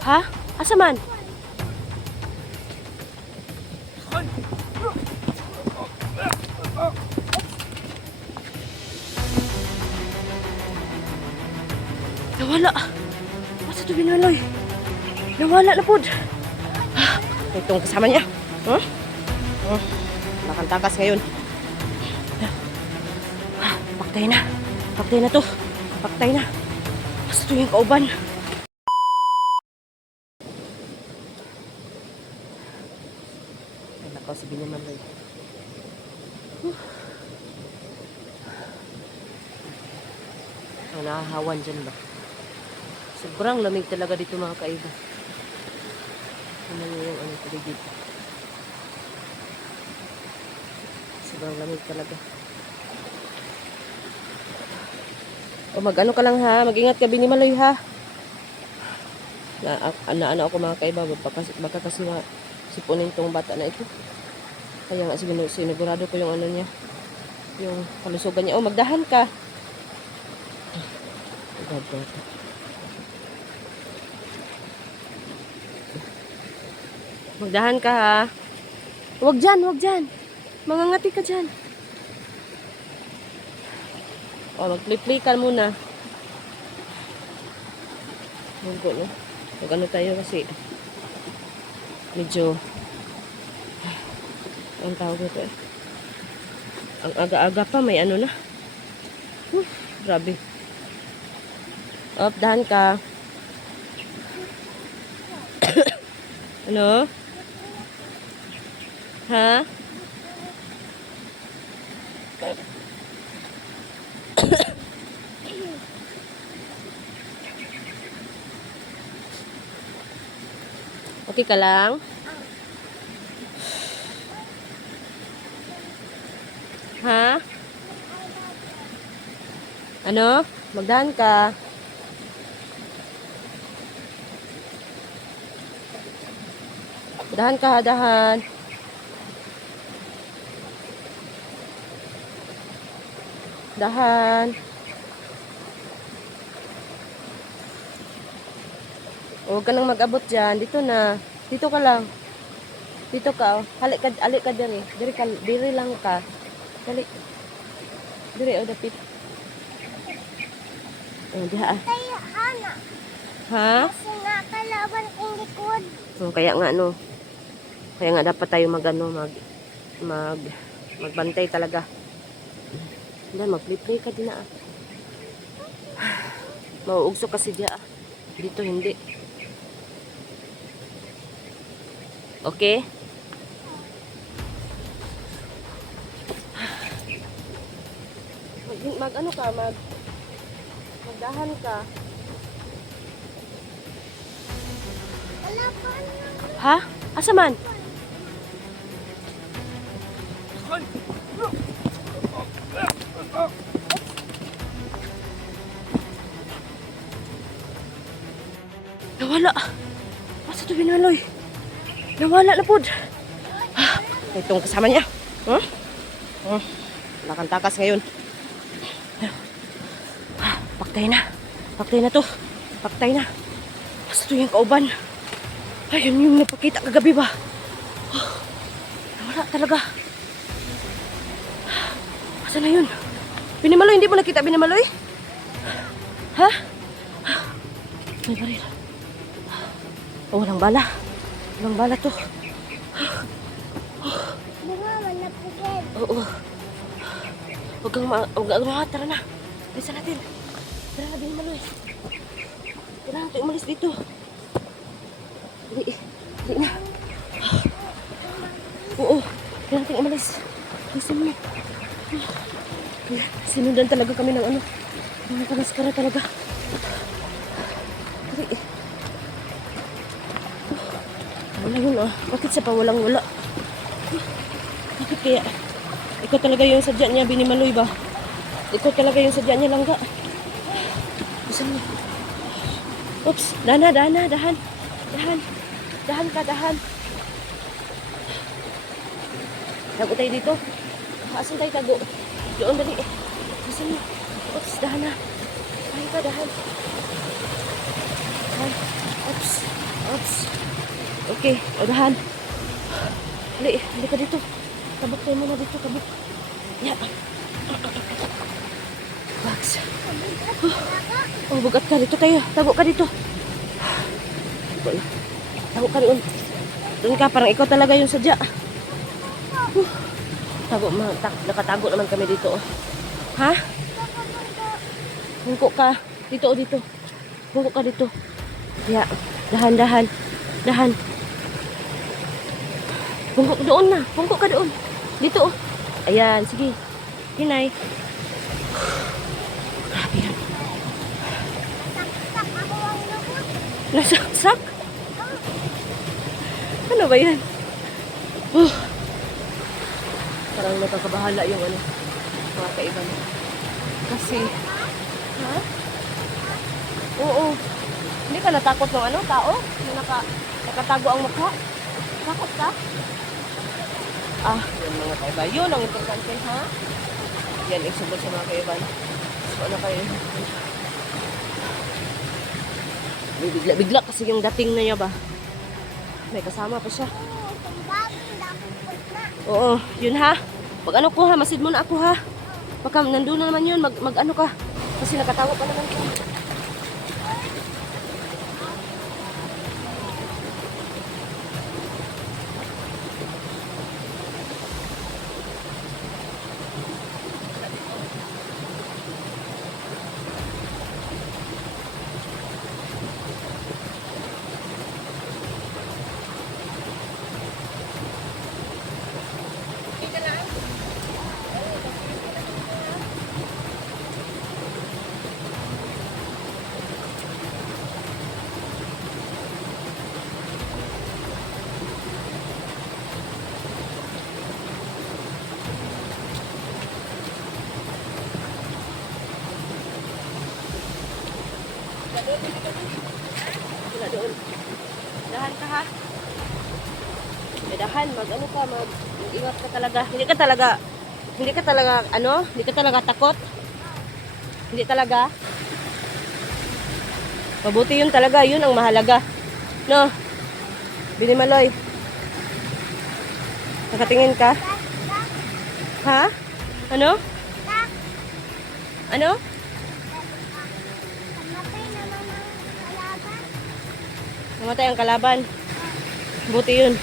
Ha? Asa man? Nawala. Asa to binaloy? Nawala na pod. Itong kasama niya. Huh? Takas ngayon. Paktay na. Paktay na to. Paktay na. Asa to yung kauban? Ay, nakaw sabi naman rin. Ang nahahawan dyan ba? Sobrang lamig talaga dito mga kaiba. Ano yung ano paligid. Sobrang lamig talaga. O mag-ano ka lang ha. Mag-ingat ka Binimaloy ha. Ano ako mga kaiba. Baka kasi sipunin tong bata na ito. Kaya nga sinigurado ko yung ano niya. Yung kalusugan niya. O magdahan ka. Magdahan ka ha. Huwag dyan, huwag dyan. Mangangati ka dyan. O, mag-play ka muna. Huwag no? Mag-ano tayo kasi medyo ang tawag nito eh. Ang aga-aga pa, may ano na. Grabe. Op, dahan ka. Ano? Ha? Okay ka lang? Ha? Ano? Magdahan ka. Dahan ka, dahan. Dahan. Huwag ka nang mag-abot dyan. Dito na. Dito ka lang. Dito ka. Oh. Halik ka diri. Diri lang ka. Dali. Diri, o, dapit. O, diha. Ha? Kasi nakalaban kong likod. So, kaya nga, no. Kaya nga dapat tayo magbantay talaga. Hindi, mag-play ka din na. Mauugso kasi diya. Dito hindi. Okay? Mag-ano ka? Magdahan ka. Wala pa Ha? Asa man? Nawala. Asa to binaloy? Nawala na pod. Itong kasama niya. Huh? Takas ngayon. Paktay na. Paktay na to. Paktay na. Asa to yung kauban? Ayun yung napakita kagabi ba? Nawala talaga. Asa na yun? Binimaloy, hindi mo nakita Binimaloy? Ha? May baril. Oh, walang bala. Walang bala to. Bunga, napigil. Oo. Huwag kang tara na. Bisa natin. Tara na, Binimaloy. Tara natin umalis dito. Dili na. Oo. Tara natin umalis. Bisa mo. Sinundan talaga kami ng ano. Mga kanaskara talaga. Dili. Wala yun ah. Bakit sa pawalang-wala? Bakit kaya? Ikaw talaga yung sadya niya, Binimaloy ba? Ikaw talaga yung sadya niya, langga. Bisa mo. Oops. Dahan. Dahan ka. Tago tayo dito. Asan tayo tago? Doon dali. Bisa mo. Oops. Dahan. Dahan. Oops. Okay, udahan. Hali ka dito. Kabuk tayo muna dito, kabuk. Ya. Relax. Oh, bugat ka dito tayo. Tago ka dito. Tago ka doon. Doon ka, parang ikaw talaga yung sadya. Tago, nakatago naman kami dito. Oh. Ha? Hungko ka. Dito o dito. Hungko ka dito. Ya, dahan. Hungko doon na. Hungko ka doon. Dito oh. Ayan, sige. Hinay. Grabe yan. Saksak ako ang lubot. Nasaksak? Ano ba yan? Parang nakakabahala yung ano, mga kaiba mo. Kasi, ha? Oo. Hindi ka natakot ng ano, tao? Na nakatago ang mukha? Takot ka? Ah, yun mga kaiba. Yun ang importante, ha? Yan, isunod sa mga kaiba. So, ano kayo? Bigla kasi yung dating na niya ba? May kasama pa siya. Tumbabing dapat na. Oo, yun ha. Mag ano ko ha, masid mo na ako ha. Baka nandun na naman yun, mag ano ka. Kasi nakatawa pa naman ka. Wala doon. Dahan ka ha. Dahan, mag ano ka, mag-ingat ka talaga. Hindi ka talaga takot. Hindi talaga. Mabuti yun talaga, yun ang mahalaga. No? Binimaloy. Nakatingin ka? Ha? Ano? Ano? Kamatay naman ang kalaban. Namatay ang kalaban. Buti yun.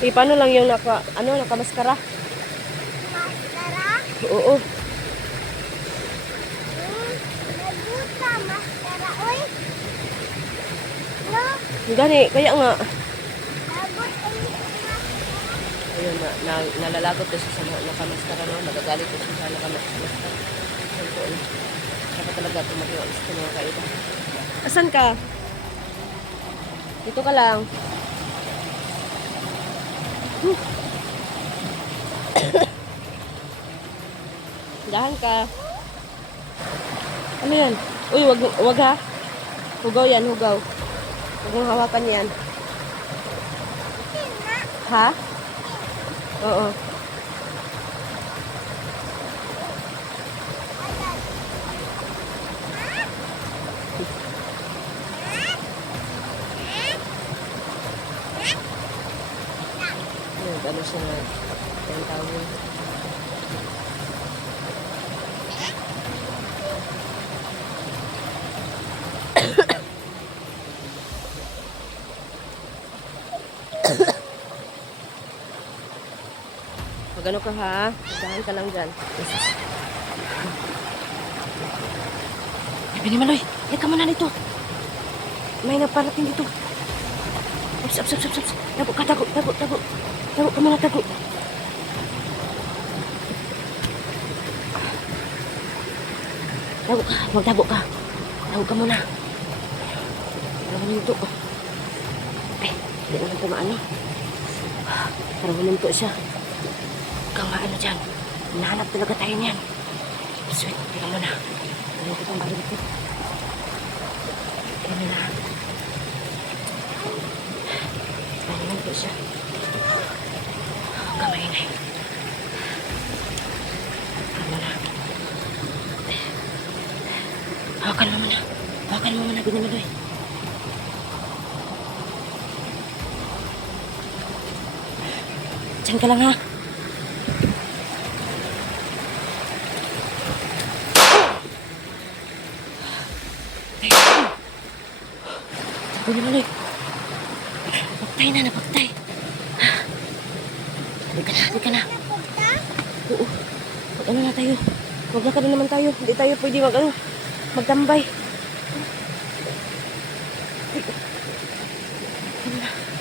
Paano lang yung nakamaskara? Maskara. Oo. Naguta, maskara. Uy. No, Gani, kaya nga. lagot ang maskara. Ayun, nalalagot ko siya sa nakamaskara, no? Nagagalit ko siya sa nakamaskara. Ito, saka talaga tumakiwa sa mga kaiba. Asan ka? Dito ka lang. Dahan ka. Ano yan? Uy, wag ha. Hugaw yan, hugaw. Huwag mong hawakan yan. Ha? Oo. Ano siya na yung tawag. Pag ano ka ha, dahan ka lang dyan. Ay, Binimaloy, yan ka muna nito. May naparating dito. Ups. Tago ka, tago. Tago ka muna, tago. Tago ka, magtago ka. Tago ka muna. Parang huminto. Ay, hindi naman ito maano. Parang huminto siya. Huwag kang maano dyan. Hinahanap talaga tayo niyan. Sweet, tingnan mo na. Ano ko itong balik ko? Tingnan na. Parang huminto siya. Huwag kang maingay. Tingnan mo na. Hawakan mo muna. Hawakan mo muna, Binimaloy. Diyan ka lang ha. Bumaloy. Napagtay na, napagtay. Hindi ka na. Napunta? Oo. Mag-ano na tayo. Maglakad na naman tayo. Hindi tayo pwede magtambay.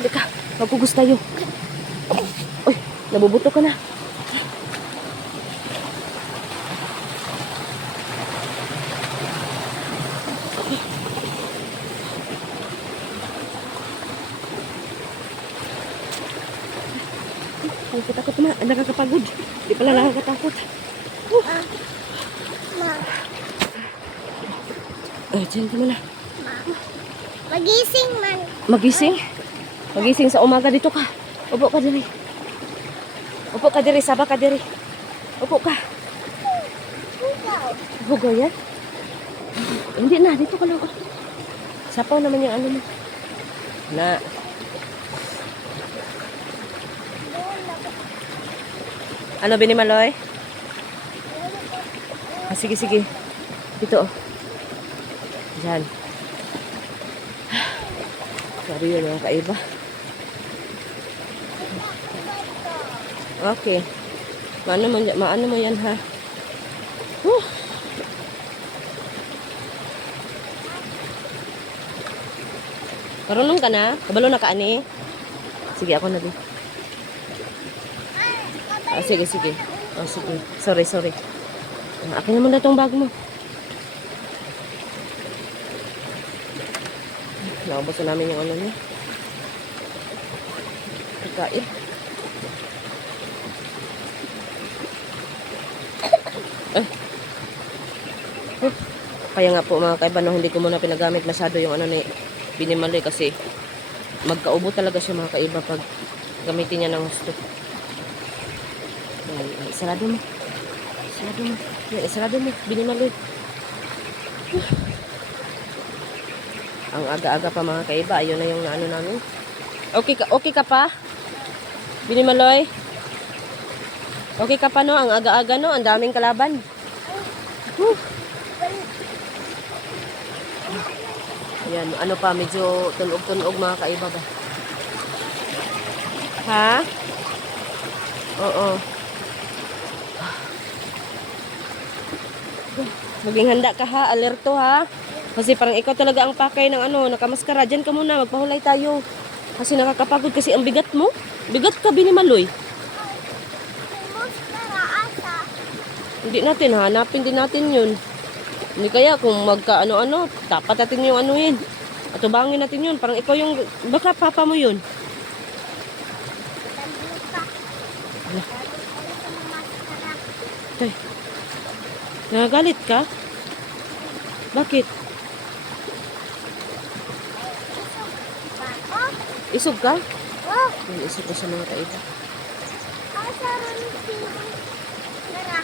Hindi ka. Magkugos tayo. Uy, nabubuto ka na. Nakakatakot na. Nakakapagod. Hindi pala nakakatakot. Ma. Diyan ka muna. Magising man. Magising? Magising sa umaga dito ka. Upo ka diri. Upo ka diri. Saba ka diri. Upo ka. Ikaw. Hugaw yan? Hindi na. Dito ka lang. Sapaw naman yung ano mo. Na. Ano, Binimaloy? Sige, sige. Dito, oh. Diyan. Sabi yun, mga kaiba. Okay. Maano mo yan, ha? Marunong ka na? Kabalo na ka, ani? Sige, ako na din. Sige, sige. Sige. Sorry. Akin naman na itong bag mo. Nakabos na namin yung ano niya. Pagkain. Kaya nga po mga kaiba, no, hindi ko muna pinagamit masyado yung ano ni Binimaloy kasi magkaubo talaga siya mga kaiba pag gamitin niya ng gusto. Sarado mo. Sarado mo. Binimaloy. Ang aga-aga pa mga kaiba. Ayun na yung ano namin. Okay ka pa? Binimaloy? Okay ka pa, no? Ang aga-aga, no? Ang daming kalaban. Yan. Ano pa? Medyo tunog-tunog mga kaiba ba? Ha? Oo. Maging handa ka ha, alerto ha. Kasi parang ikaw talaga ang pakay ng ano, nakamaskara. Diyan ka muna, magpahulay tayo. Kasi nakakapagod kasi ang bigat mo. Bigat ka, Binimaloy. Maskara asa. Hindi natin, hanapin din natin yun. Hindi kaya kung magka-ano-ano, dapat natin yung ano yun. Atubangin natin yun. Parang ikaw yung, baka papa mo yun. Taglupa. Ala. Sa maskara. Tay, nagagalit ka? Bakit? Bako. Isog ka? Oh. Yan, isog ka sa mga kaiba. Asa rin sino. Tara.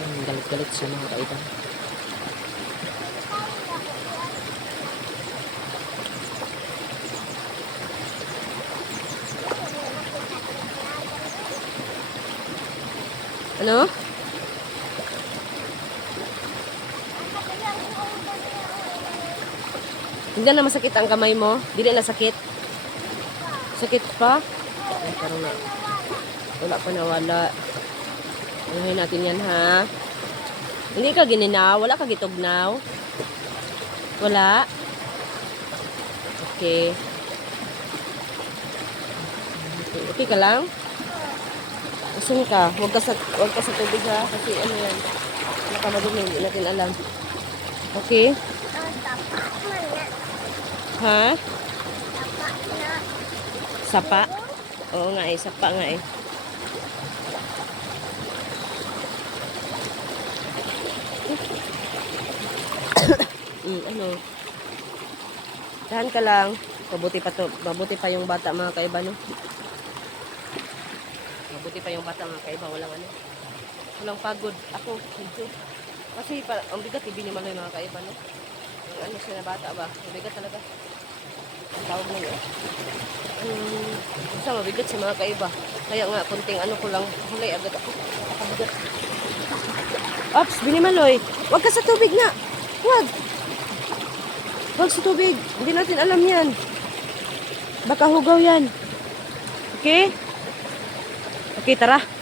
Yan, galit-galit sa mga kaiba. Ano? Hindi na masakit ang kamay mo? Dili na sakit? Sakit pa? Ay, parang na. Wala pa nawala. Anuhin natin yan, ha? Hindi ka gininaw? Wala ka gitugnaw? Wala? Okay. Okay ka lang? Usong ka. Huwag ka sa tubig, ha? Kasi ano yan? Nakamadumi. Hindi natin alam. Okay? Tapa man na. Ha? Tapa na. Sapa? Oo nga eh. Sapa nga eh. Ano? Tahan ka lang. Mabuti pa yung bata mga kaiba, no? Mabuti pa yung bata mga kaiba. Walang ano. Walang pagod. Ako, medyo. Kasi ang bigat, Binimaloy mga kaiba, no? Yung ano siya na bata ba? Ang bigat talaga. Ang tawag na yun. Basta mabigat sa mga kaiba. Kaya nga, kunting ano ko lang. Hulay agad ako. Nakabigat. Ops, Binimaloy. Huwag ka sa tubig nga. Huwag. Huwag sa tubig. Hindi natin alam yan. Baka hugaw yan. Okay? Okay, tara.